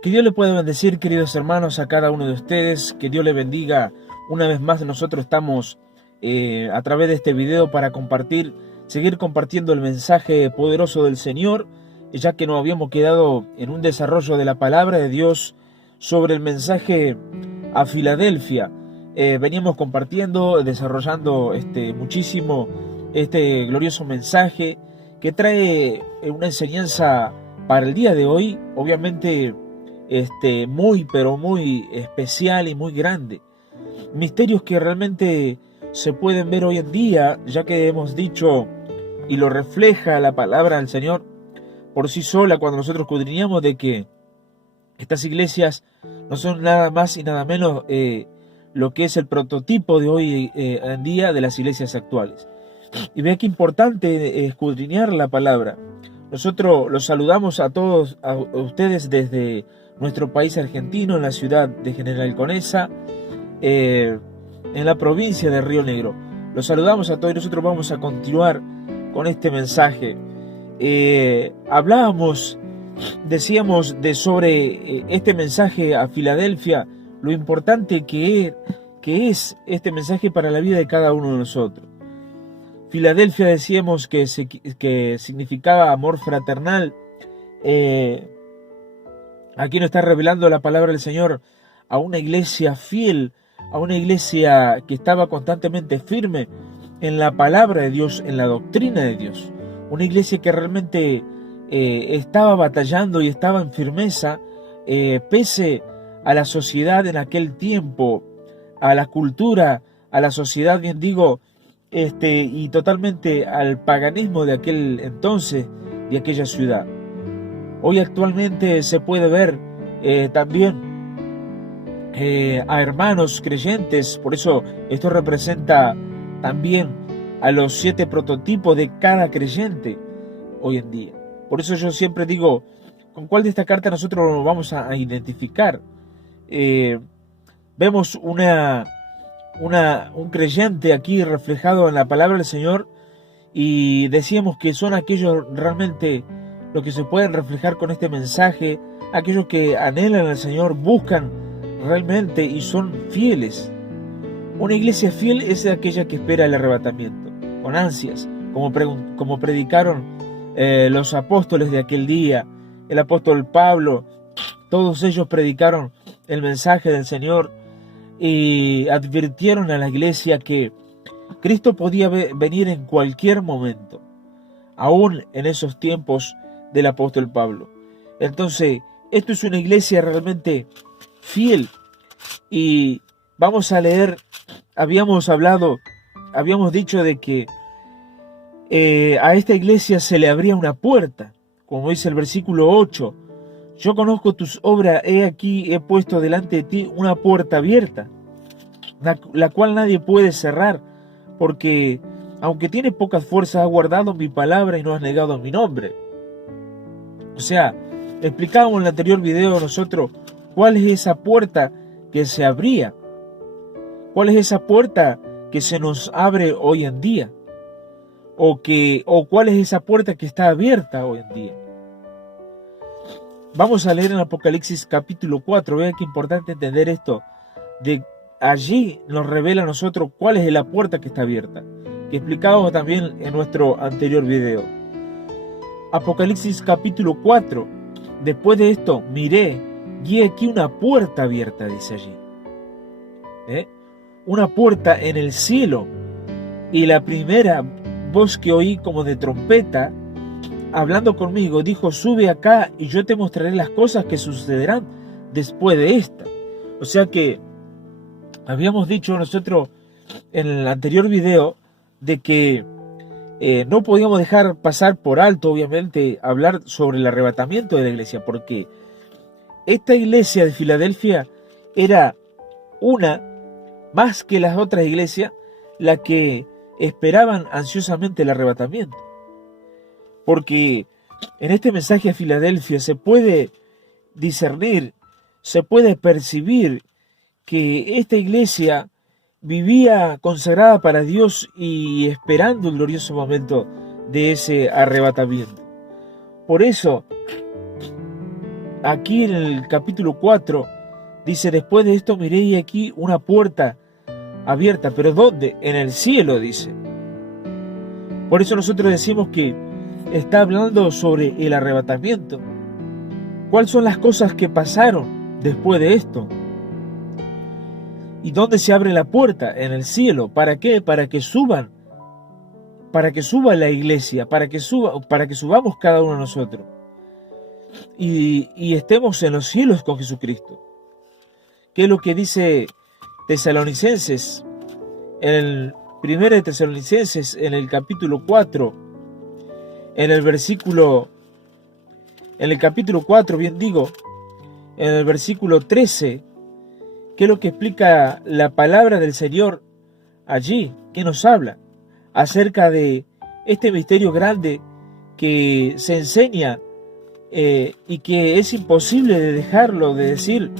Que Dios le pueda bendecir, queridos hermanos, a cada uno de ustedes. Que Dios le bendiga. Una vez más, nosotros estamos a través de este video para seguir compartiendo el mensaje poderoso del Señor, ya que nos habíamos quedado en un desarrollo de la palabra de Dios sobre el mensaje a Filadelfia. Veníamos compartiendo, desarrollando muchísimo este glorioso mensaje que trae una enseñanza para el día de hoy, obviamente muy, pero muy especial y muy grande. Misterios que realmente se pueden ver hoy en día, ya que hemos dicho, y lo refleja la palabra del Señor por sí sola cuando nosotros escudriñamos, de que estas iglesias no son nada más y nada menos lo que es el prototipo de hoy en día de las iglesias actuales. Y vea qué importante escudriñar la palabra. Nosotros los saludamos a todos, a ustedes desde nuestro país argentino, en la ciudad de General Conesa, en la provincia de Río Negro. Los saludamos a todos y nosotros vamos a continuar con este mensaje. Decíamos sobre este mensaje a Filadelfia, lo importante que es este mensaje para la vida de cada uno de nosotros. Filadelfia decíamos que significaba amor fraternal. Aquí nos está revelando la palabra del Señor a una iglesia fiel, a una iglesia que estaba constantemente firme en la palabra de Dios, en la doctrina de Dios. Una iglesia que realmente estaba batallando y estaba en firmeza, pese a la sociedad en aquel tiempo, a la cultura, a la sociedad, bien digo, y totalmente al paganismo de aquel entonces, de aquella ciudad. Hoy actualmente se puede ver también a hermanos creyentes, por eso esto representa también a los 7 prototipos de cada creyente hoy en día. Por eso yo siempre digo, ¿con cuál de esta carta nosotros nos vamos a identificar? Vemos un creyente aquí reflejado en la palabra del Señor, y decíamos que son aquellos realmente los que se pueden reflejar con este mensaje, aquellos que anhelan al Señor, buscan realmente y son fieles. Una iglesia fiel es aquella que espera el arrebatamiento con ansias, como predicaron los apóstoles de aquel día, el apóstol Pablo. Todos ellos predicaron el mensaje del Señor y advirtieron a la iglesia que Cristo podía venir en cualquier momento, aún en esos tiempos del apóstol Pablo. Entonces, esto es una iglesia realmente fiel. Y vamos a leer, habíamos dicho de que a esta iglesia se le abría una puerta, como dice el versículo 8. Yo conozco tus obras, he aquí he puesto delante de ti una puerta abierta, la cual nadie puede cerrar, porque aunque tiene pocas fuerzas, has guardado mi palabra y no has negado mi nombre. O sea, explicábamos en el anterior video nosotros cuál es esa puerta que se abría, cuál es esa puerta que se nos abre hoy en día, o cuál es esa puerta que está abierta hoy en día. Vamos a leer en Apocalipsis capítulo 4, vean qué importante entender esto. De allí nos revela a nosotros cuál es la puerta que está abierta, que explicábamos también en nuestro anterior video. Apocalipsis capítulo 4, después de esto miré, y aquí una puerta abierta, dice allí. Una puerta en el cielo, y la primera voz que oí como de trompeta, hablando conmigo, dijo: sube acá y yo te mostraré las cosas que sucederán después de esta. O sea que habíamos dicho nosotros en el anterior video de que no podíamos dejar pasar por alto, obviamente, hablar sobre el arrebatamiento de la iglesia, porque esta iglesia de Filadelfia era una, más que las otras iglesias, la que esperaban ansiosamente el arrebatamiento. Porque en este mensaje a Filadelfia se puede discernir, se puede percibir que esta iglesia vivía consagrada para Dios y esperando el glorioso momento de ese arrebatamiento. Por eso, aquí en el capítulo 4 dice: después de esto miré y aquí una puerta abierta. ¿Pero dónde? En el cielo, dice. Por eso nosotros decimos que está hablando sobre el arrebatamiento. ¿Cuáles son las cosas que pasaron después de esto? ¿Y dónde se abre la puerta? En el cielo. ¿Para qué? Para que suba la iglesia, para que subamos cada uno de nosotros y estemos en los cielos con Jesucristo. ¿Qué es lo que dice Tesalonicenses? En el 1 de Tesalonicenses, en el capítulo 4, en el capítulo 4, bien digo, en el versículo 13, ¿qué es lo que explica la palabra del Señor allí? ¿Qué nos habla? Acerca de este misterio grande que se enseña y que es imposible de dejarlo, de decir,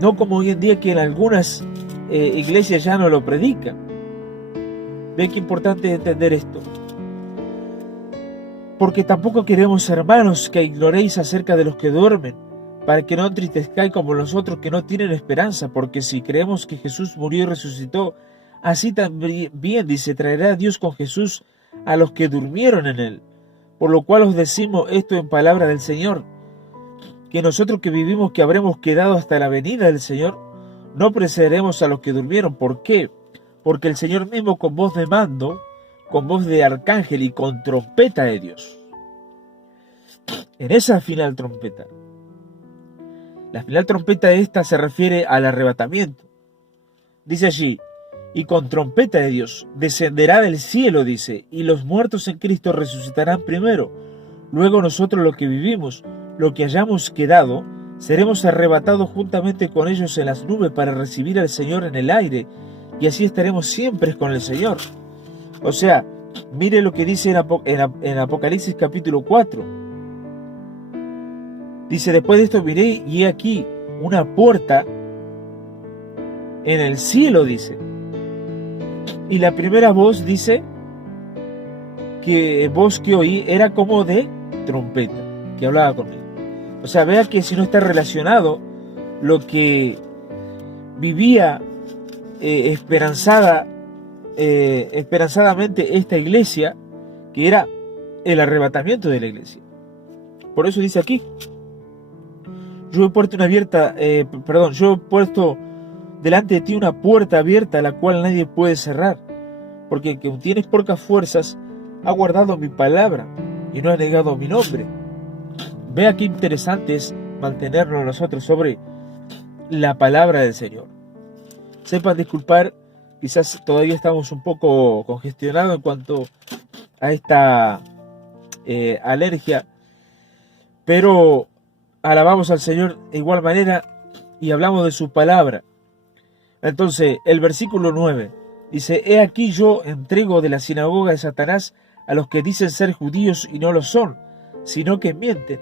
no como hoy en día que en algunas iglesias ya no lo predican. Ve qué importante es entender esto. Porque tampoco queremos, hermanos, que ignoréis acerca de los que duermen, para que no entristezcáis como los otros que no tienen esperanza, porque si creemos que Jesús murió y resucitó, así también, dice, traerá Dios con Jesús a los que durmieron en él. Por lo cual os decimos esto en palabra del Señor, que nosotros que vivimos, que habremos quedado hasta la venida del Señor, no precederemos a los que durmieron. ¿Por qué? Porque el Señor mismo, con voz de mando, con voz de arcángel y con trompeta de Dios, en esa final trompeta, la final trompeta esta se refiere al arrebatamiento. Dice allí: y con trompeta de Dios descenderá del cielo, dice, y los muertos en Cristo resucitarán primero. Luego nosotros, los que vivimos, lo que hayamos quedado, seremos arrebatados juntamente con ellos en las nubes para recibir al Señor en el aire, y así estaremos siempre con el Señor. O sea, mire lo que dice en Apocalipsis capítulo 4. Dice: después de esto miré y he aquí una puerta en el cielo, dice. Y la primera voz, dice, que voz que oí era como de trompeta, que hablaba conmigo. O sea, vea que si no está relacionado lo que vivía esperanzadamente esta iglesia, que era el arrebatamiento de la iglesia. Por eso dice aquí: yo he puesto delante de ti una puerta abierta, la cual nadie puede cerrar, porque el que tienes pocas fuerzas ha guardado mi palabra y no ha negado mi nombre. Vea qué interesante es mantenernos nosotros sobre la palabra del Señor. Sepan disculpar, quizás todavía estamos un poco congestionados en cuanto a esta alergia, pero alabamos al Señor de igual manera y hablamos de su palabra. Entonces, el versículo 9 dice: he aquí yo entrego de la sinagoga de Satanás a los que dicen ser judíos y no lo son, sino que mienten.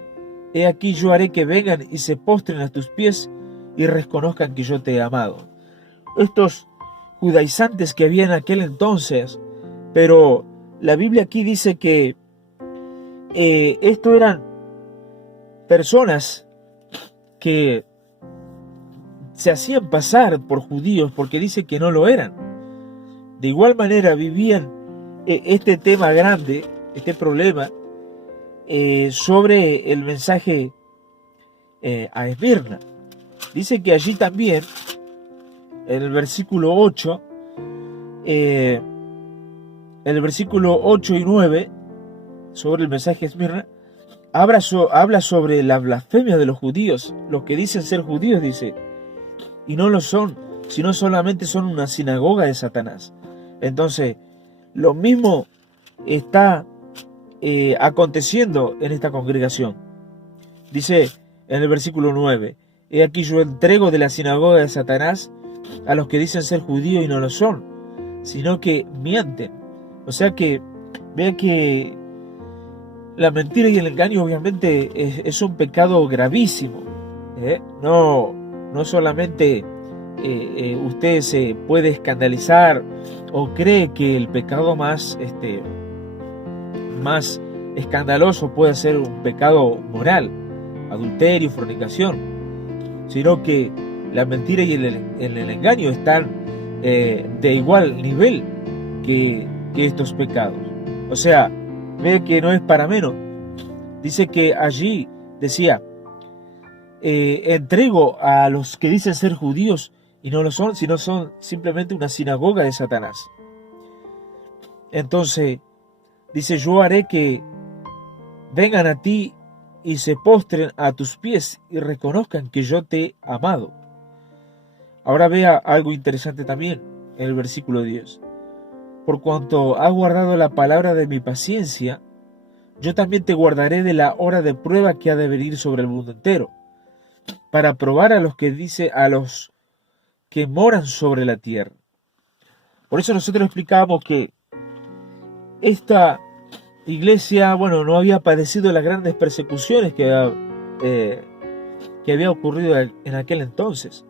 He aquí yo haré que vengan y se postren a tus pies y reconozcan que yo te he amado. Estos judaizantes que había en aquel entonces, pero la Biblia aquí dice que esto eran personas que se hacían pasar por judíos porque dice que no lo eran. De igual manera vivían este tema grande, este problema, sobre el mensaje a Esmirna. Dice que allí también, en el versículo 8, el versículo 8 y 9, sobre el mensaje a Esmirna, habla sobre la blasfemia de los judíos, los que dicen ser judíos, dice, y no lo son, sino solamente son una sinagoga de Satanás. Entonces, lo mismo está aconteciendo en esta congregación. Dice en el versículo 9: he aquí yo entrego de la sinagoga de Satanás a los que dicen ser judíos y no lo son, sino que mienten. O sea que vean que la mentira y el engaño obviamente es un pecado gravísimo. No solamente usted se puede escandalizar o cree que el pecado más escandaloso puede ser un pecado moral. adulterio, fornicación, sino que la mentira y el engaño están de igual nivel que estos pecados. O sea, ve que no es para menos. Dice que allí decía, entrego a los que dicen ser judíos y no lo son, sino son simplemente una sinagoga de Satanás. Entonces, dice, yo haré que vengan a ti y se postren a tus pies y reconozcan que yo te he amado. Ahora vea algo interesante también en el versículo 10. Por cuanto has guardado la palabra de mi paciencia, yo también te guardaré de la hora de prueba que ha de venir sobre el mundo entero, para probar a los que moran sobre la tierra. Por eso nosotros explicábamos que esta iglesia, no había padecido las grandes persecuciones que había ocurrido en aquel entonces.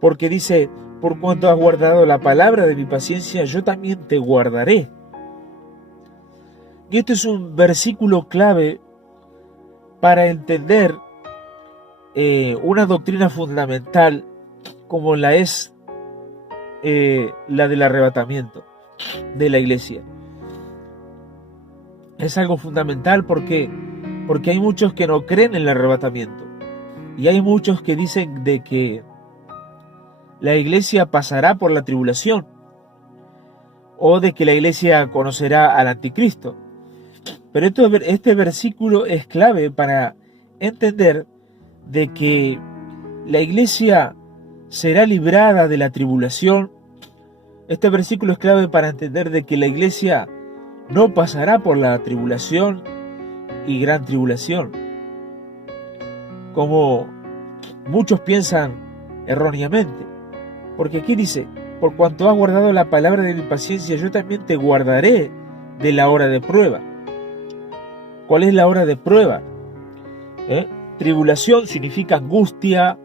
Porque dice, por cuanto has guardado la palabra de mi paciencia, yo también te guardaré. Y este es un versículo clave para entender una doctrina fundamental como la es la del arrebatamiento de la iglesia. Es algo fundamental porque hay muchos que no creen en el arrebatamiento y hay muchos que dicen de que la iglesia pasará por la tribulación o de que la iglesia conocerá al anticristo. Pero este versículo es clave para entender de que la iglesia será librada de la tribulación. Este versículo es clave para entender de que la iglesia no pasará por la tribulación y gran tribulación, como muchos piensan erróneamente. Porque aquí dice, por cuanto has guardado la palabra de mi paciencia, yo también te guardaré de la hora de prueba. ¿Cuál es la hora de prueba? Tribulación significa angustia,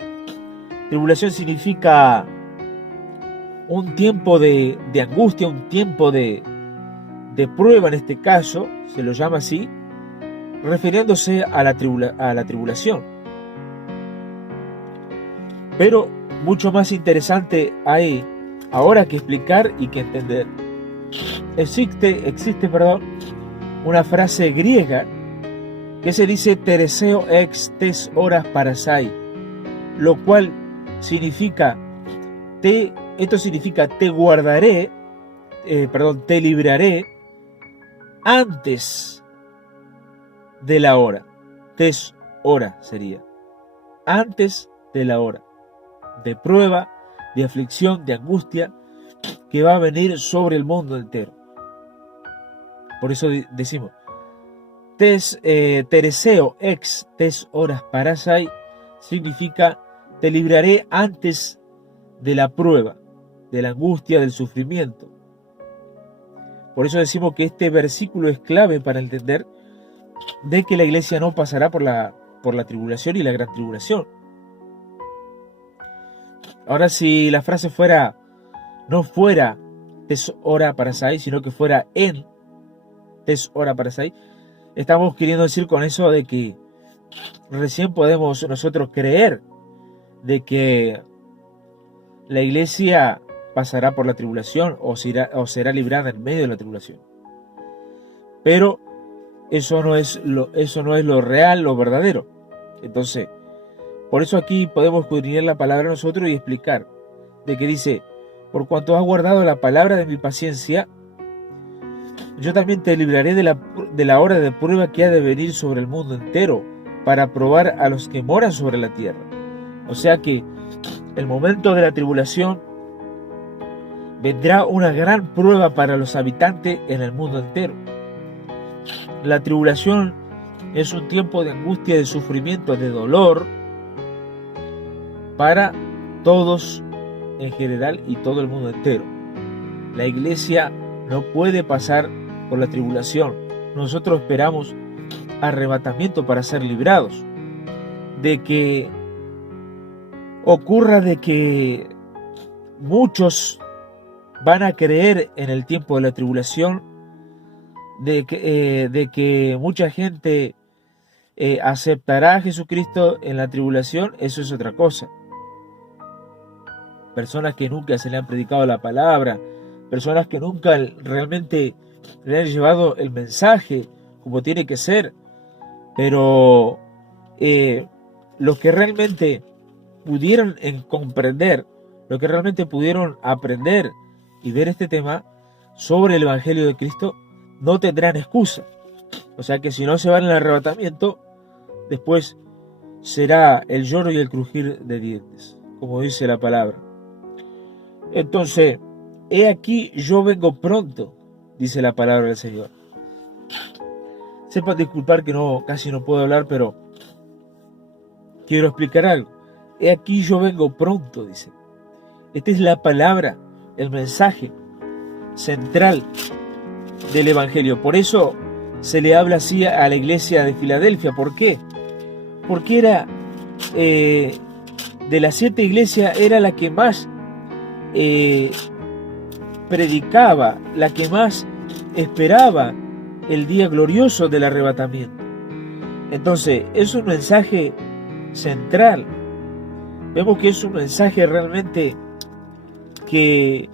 tribulación significa un tiempo de angustia, un tiempo de prueba en este caso, se lo llama así, refiriéndose a la tribulación. Pero mucho más interesante hay ahora que explicar y que entender. Existe, una frase griega que se dice tereseo ex tes horas parasai, lo cual significa esto significa te guardaré, te libraré antes de la hora. Tes hora sería antes de la hora de prueba, de aflicción, de angustia que va a venir sobre el mundo entero. Por eso decimos tereseo ex tes horas parasai significa te libraré antes de la prueba, de la angustia, del sufrimiento. Por eso decimos que este versículo es clave para entender de que la iglesia no pasará por la tribulación y la gran tribulación. Ahora, si la frase no fuera tes hora parasai, sino que fuera en tes hora parasai, estamos queriendo decir con eso de que recién podemos nosotros creer de que la iglesia pasará por la tribulación o será librada en medio de la tribulación. Pero eso no es lo real, lo verdadero. Entonces, por eso aquí podemos escudriñar la palabra nosotros y explicar de que dice, por cuanto has guardado la palabra de mi paciencia, yo también te libraré de la hora de prueba que ha de venir sobre el mundo entero, para probar a los que moran sobre la tierra. O sea que el momento de la tribulación vendrá una gran prueba para los habitantes en el mundo entero. La tribulación es un tiempo de angustia, de sufrimiento, de dolor para todos en general y todo el mundo entero. La iglesia no puede pasar por la tribulación. Nosotros esperamos arrebatamiento para ser librados de que ocurra de que muchos van a creer en el tiempo de la tribulación, de que mucha gente aceptará a Jesucristo en la tribulación, eso es otra cosa. Personas que nunca se le han predicado la palabra, personas que nunca realmente le han llevado el mensaje como tiene que ser, pero los que realmente pudieron comprender, los que realmente pudieron aprender y ver este tema sobre el Evangelio de Cristo, no tendrán excusa. O sea que si no se van al arrebatamiento, después será el lloro y el crujir de dientes, como dice la palabra. Entonces, he aquí yo vengo pronto, dice la palabra del Señor. Sepan disculpar que casi no puedo hablar, pero quiero explicar algo. He aquí yo vengo pronto, dice. Esta es la palabra, el mensaje central del Evangelio. Por eso se le habla así a la iglesia de Filadelfia. ¿Por qué? Porque era, de las 7 iglesias, era la que más predicaba, la que más esperaba el día glorioso del arrebatamiento. Entonces, es un mensaje central. Vemos que es un mensaje realmente que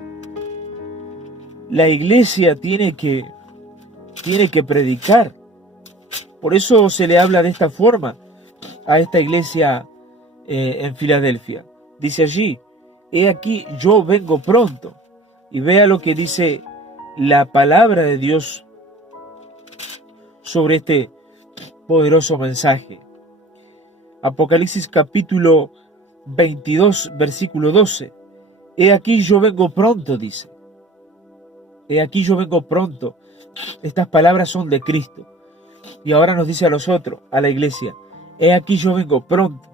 la iglesia tiene que predicar. Por eso se le habla de esta forma a esta iglesia en Filadelfia. Dice allí, he aquí yo vengo pronto. Y vea lo que dice la palabra de Dios sobre este poderoso mensaje. Apocalipsis capítulo 22, versículo 12. He aquí yo vengo pronto, dice. He aquí yo vengo pronto. Estas palabras son de Cristo. Y ahora nos dice a nosotros, a la iglesia, he aquí yo vengo pronto.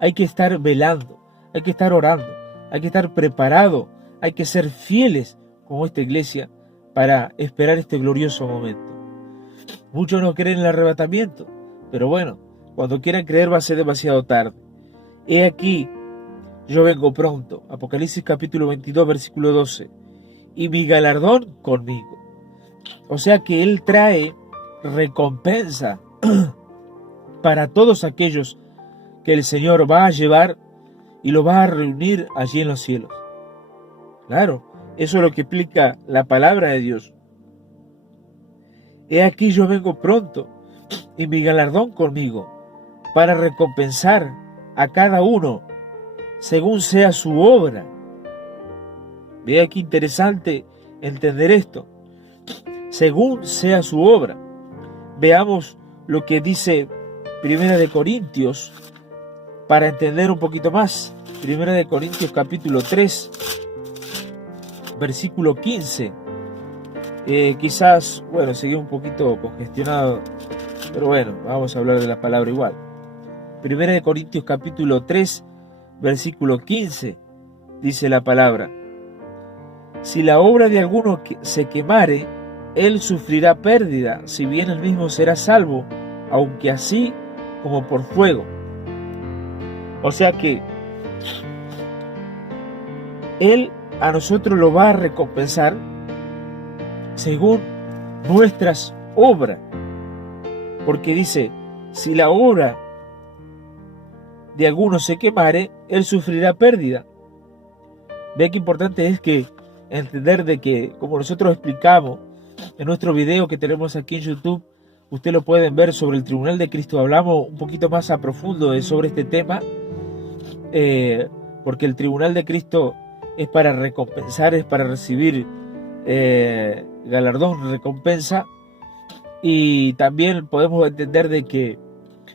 Hay que estar velando, hay que estar orando, hay que estar preparado, hay que ser fieles como esta iglesia para esperar este glorioso momento. Muchos no creen en el arrebatamiento, pero bueno, cuando quieran creer va a ser demasiado tarde. He aquí, yo vengo pronto. Apocalipsis capítulo 22, versículo 12. Y mi galardón conmigo. O sea que Él trae recompensa para todos aquellos que el Señor va a llevar y lo va a reunir allí en los cielos. Claro, eso es lo que explica la palabra de Dios. He aquí yo vengo pronto y mi galardón conmigo para recompensar a cada uno según sea su obra. Vea qué interesante entender esto. Según sea su obra. Veamos lo que dice Primera de Corintios para entender un poquito más. Primera de Corintios capítulo 3, versículo 15. Quizás, bueno, seguí un poquito congestionado, pero bueno, vamos a hablar de la palabra igual. Primera de Corintios capítulo 3, versículo 15, dice la palabra: si la obra de alguno se quemare, él sufrirá pérdida, si bien él mismo será salvo, aunque así como por fuego. O sea que Él a nosotros lo va a recompensar según nuestras obras. Porque dice, si la obra de alguno se quemare, él sufrirá pérdida. Ve qué importante es que entender de que, como nosotros explicamos en nuestro video que tenemos aquí en YouTube, ustedes lo pueden ver sobre el Tribunal de Cristo. Hablamos un poquito más a profundo sobre este tema, porque el Tribunal de Cristo es para recompensar, es para recibir galardón, recompensa, y también podemos entender de que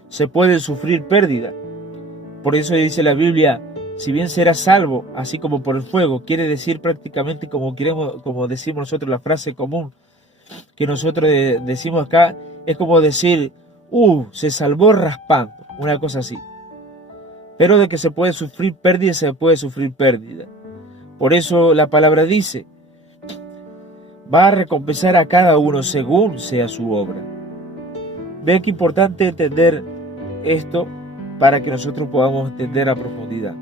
se puede sufrir pérdida. Por eso dice la Biblia, si bien será salvo, así como por el fuego, quiere decir prácticamente como decimos nosotros la frase común que nosotros decimos acá, es como decir, se salvó raspando, una cosa así. Pero de que se puede sufrir pérdida, se puede sufrir pérdida. Por eso la palabra dice, va a recompensar a cada uno según sea su obra. Ve qué importante entender esto para que nosotros podamos entender a profundidad.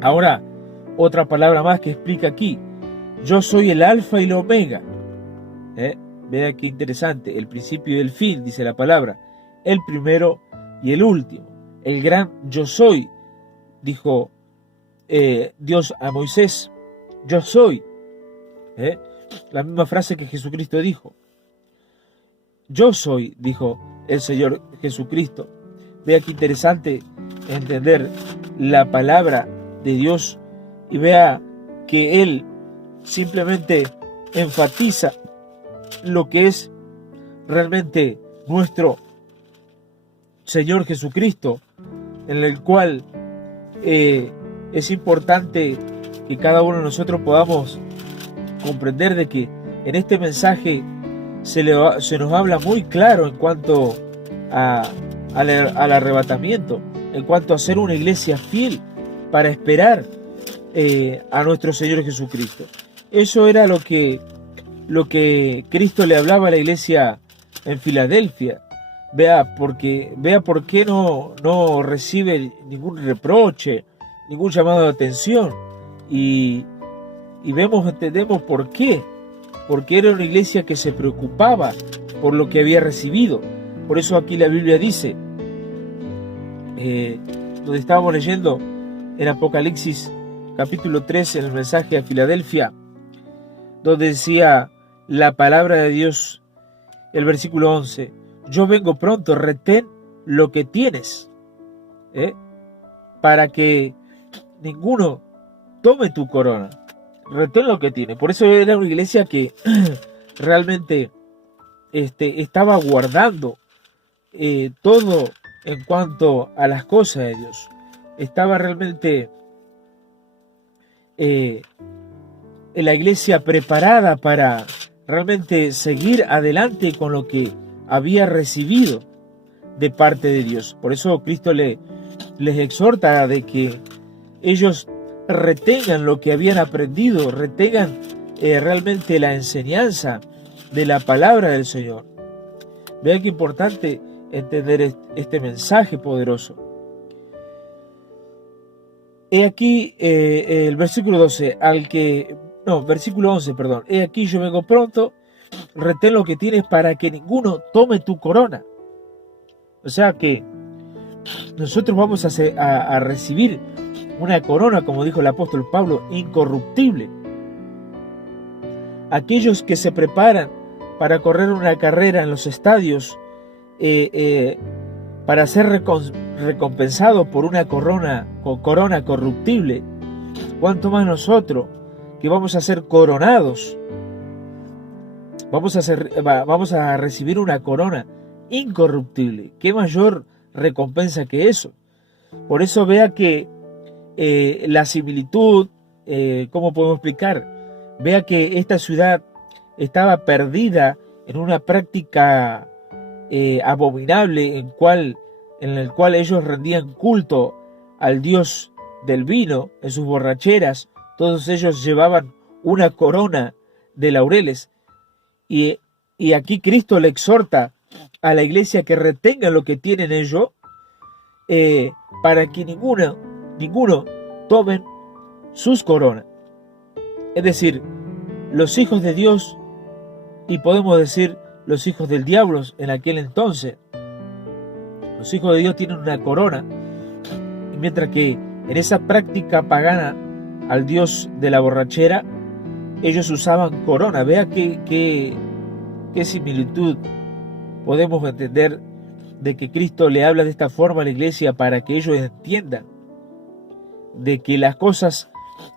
Ahora, otra palabra más que explica aquí. Yo soy el alfa y el omega. Vea qué interesante, el principio y el fin, dice la palabra, el primero y el último. El gran yo soy, dijo Dios a Moisés, yo soy. La misma frase que Jesucristo dijo. Yo soy, dijo el Señor Jesucristo. Vea qué interesante entender la palabra de Dios y vea que Él simplemente enfatiza lo que es realmente nuestro Señor Jesucristo, en el cual es importante que cada uno de nosotros podamos comprender de que en este mensaje se nos habla muy claro en cuanto al arrebatamiento, en cuanto a ser una iglesia fiel para esperar a nuestro Señor Jesucristo. Eso era lo que Cristo le hablaba a la iglesia en Filadelfia. Vea por qué no recibe ningún reproche, ningún llamado de atención. Y entendemos por qué. Porque era una iglesia que se preocupaba por lo que había recibido. Por eso aquí la Biblia dice, donde estábamos leyendo en Apocalipsis capítulo 3, en el mensaje a Filadelfia, donde decía la palabra de Dios, el versículo 11, yo vengo pronto, retén lo que tienes, para que ninguno tome tu corona. Retén lo que tiene. Por eso era una iglesia que realmente estaba guardando todo en cuanto a las cosas de Dios. Estaba realmente en la iglesia preparada para realmente seguir adelante con lo que había recibido de parte de Dios. Por eso Cristo les exhorta de que ellos retengan lo que habían aprendido, retengan realmente la enseñanza de la palabra del Señor. Vean qué importante entender este mensaje poderoso. He aquí el versículo 12, versículo 11, perdón. He aquí yo vengo pronto, retén lo que tienes para que ninguno tome tu corona. O sea que nosotros vamos a recibir una corona, como dijo el apóstol Pablo, incorruptible. Aquellos que se preparan para correr una carrera en los estadios, para ser recompensados por una corona corruptible, cuanto más nosotros que vamos a ser coronados, vamos a recibir una corona incorruptible. ¿Qué mayor recompensa que eso? Por eso vea que la similitud, ¿cómo podemos explicar? Vea que esta ciudad estaba perdida en una práctica abominable en el cual ellos rendían culto al dios del vino en sus borracheras. Todos ellos llevaban una corona de laureles. Y aquí Cristo le exhorta a la iglesia que retenga lo que tienen ellos, para que ninguno tomen sus coronas. Es decir, los hijos de Dios, y podemos decir los hijos del diablo en aquel entonces, los hijos de Dios tienen una corona, y mientras que en esa práctica pagana al dios de la borrachera, ellos usaban corona. Vea qué similitud podemos entender de que Cristo le habla de esta forma a la iglesia para que ellos entiendan de que las cosas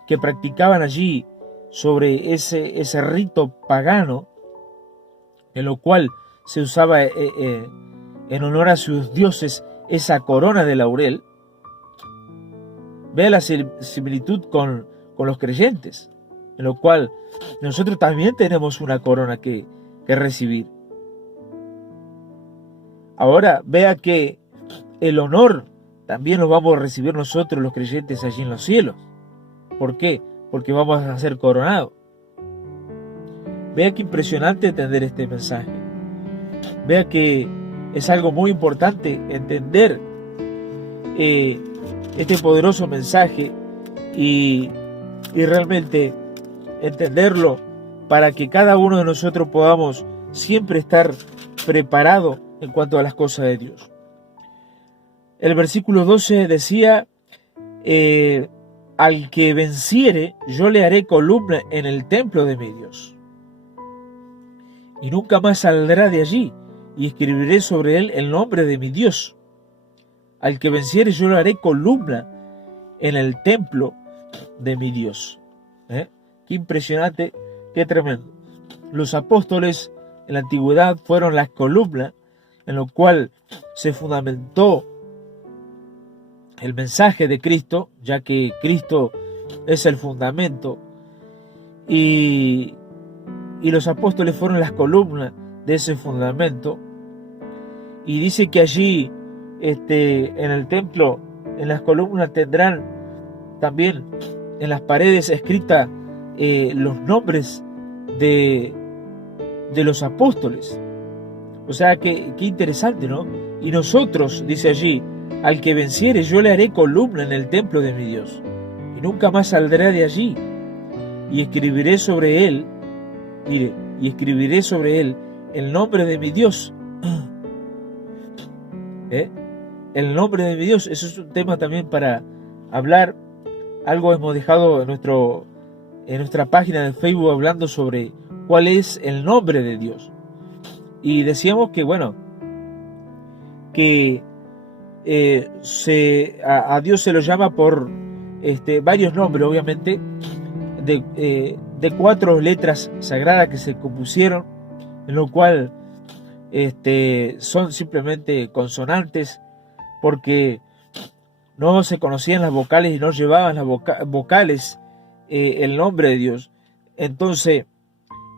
que practicaban allí sobre ese rito pagano, en lo cual se usaba en honor a sus dioses esa corona de laurel, vea la similitud con los creyentes, en lo cual nosotros también tenemos una corona que recibir. Ahora vea que el honor también lo vamos a recibir nosotros los creyentes allí en los cielos. ¿Por qué? Porque vamos a ser coronados. Vea qué impresionante entender este mensaje. Vea que es algo muy importante entender este poderoso mensaje y realmente entenderlo para que cada uno de nosotros podamos siempre estar preparado en cuanto a las cosas de Dios. El versículo 12 decía, al que venciere, yo le haré columna en el templo de mi Dios, y nunca más saldrá de allí, y escribiré sobre él el nombre de mi Dios. Al que venciere, yo le haré columna en el templo de mi Dios. Qué impresionante, qué tremendo. Los apóstoles en la antigüedad fueron las columnas en lo cual se fundamentó el mensaje de Cristo, ya que Cristo es el fundamento, y los apóstoles fueron las columnas de ese fundamento. Y dice que allí en el templo, en las columnas tendrán también en las paredes escritas los nombres de los apóstoles. O sea, qué interesante, ¿no? Y nosotros, dice allí, al que venciere, yo le haré columna en el templo de mi Dios, y nunca más saldrá de allí. Y escribiré sobre él, mire, y escribiré sobre él el nombre de mi Dios. El nombre de mi Dios, eso es un tema también para hablar. Algo hemos dejado en nuestra página de Facebook hablando sobre cuál es el nombre de Dios. Y decíamos que, bueno, que a Dios se lo llama por varios nombres, obviamente, de 4 letras sagradas que se compusieron, en lo cual son simplemente consonantes, porque no se conocían las vocales y no llevaban las vocales el nombre de Dios. Entonces,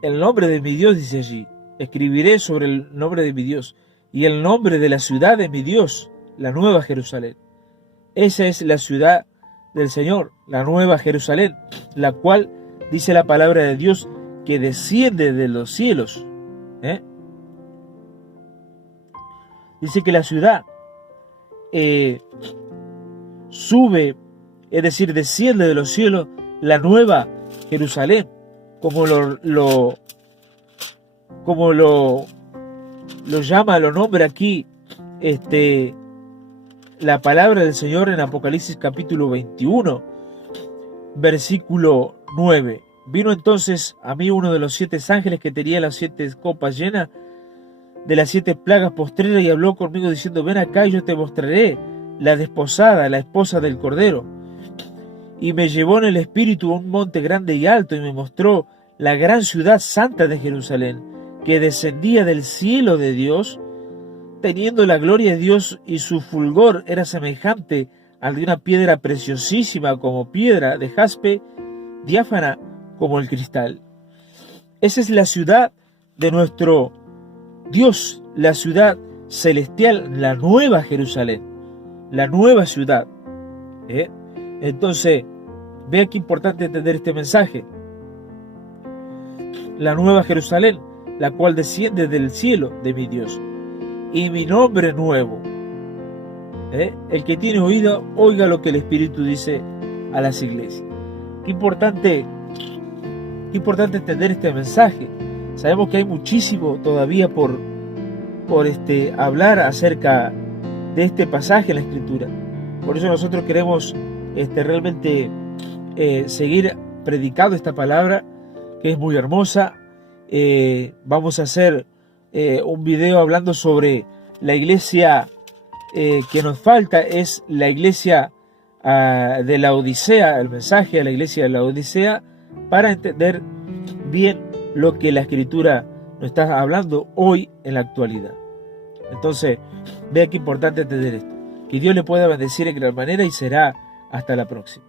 el nombre de mi Dios, dice allí, escribiré sobre el nombre de mi Dios y el nombre de la ciudad de mi Dios, la Nueva Jerusalén. Esa es la ciudad del Señor, la Nueva Jerusalén, la cual dice la palabra de Dios que desciende de los cielos. Dice que la ciudad sube, es decir, desciende de los cielos, la Nueva Jerusalén, como lo llama, lo nombra aquí la palabra del Señor en Apocalipsis capítulo 21, versículo 9. Vino entonces a mí uno de los 7 ángeles que tenía las 7 copas llenas de las 7 plagas postreras, y habló conmigo diciendo, ven acá y yo te mostraré la desposada, la esposa del Cordero. Y me llevó en el espíritu a un monte grande y alto, y me mostró la gran ciudad santa de Jerusalén, que descendía del cielo de Dios, teniendo la gloria de Dios, y su fulgor era semejante al de una piedra preciosísima, como piedra de jaspe, diáfana como el cristal. Esa es la ciudad de nuestro Dios, la ciudad celestial, la Nueva Jerusalén, la nueva ciudad. Entonces, vea qué importante entender este mensaje. La Nueva Jerusalén, la cual desciende del cielo de mi Dios, y mi nombre nuevo. El que tiene oído, oiga lo que el Espíritu dice a las iglesias. Qué importante entender este mensaje. Sabemos que hay muchísimo todavía por hablar acerca de este pasaje en la Escritura. Por eso nosotros queremos realmente seguir predicando esta palabra, que es muy hermosa. Vamos a hacer un video hablando sobre la iglesia que nos falta, es la iglesia de la Odisea, el mensaje a la iglesia de la Odisea, para entender bien lo que la Escritura nos está hablando hoy en la actualidad. Entonces, vea qué importante entender esto. Que Dios le pueda bendecir en gran manera, y será hasta la próxima.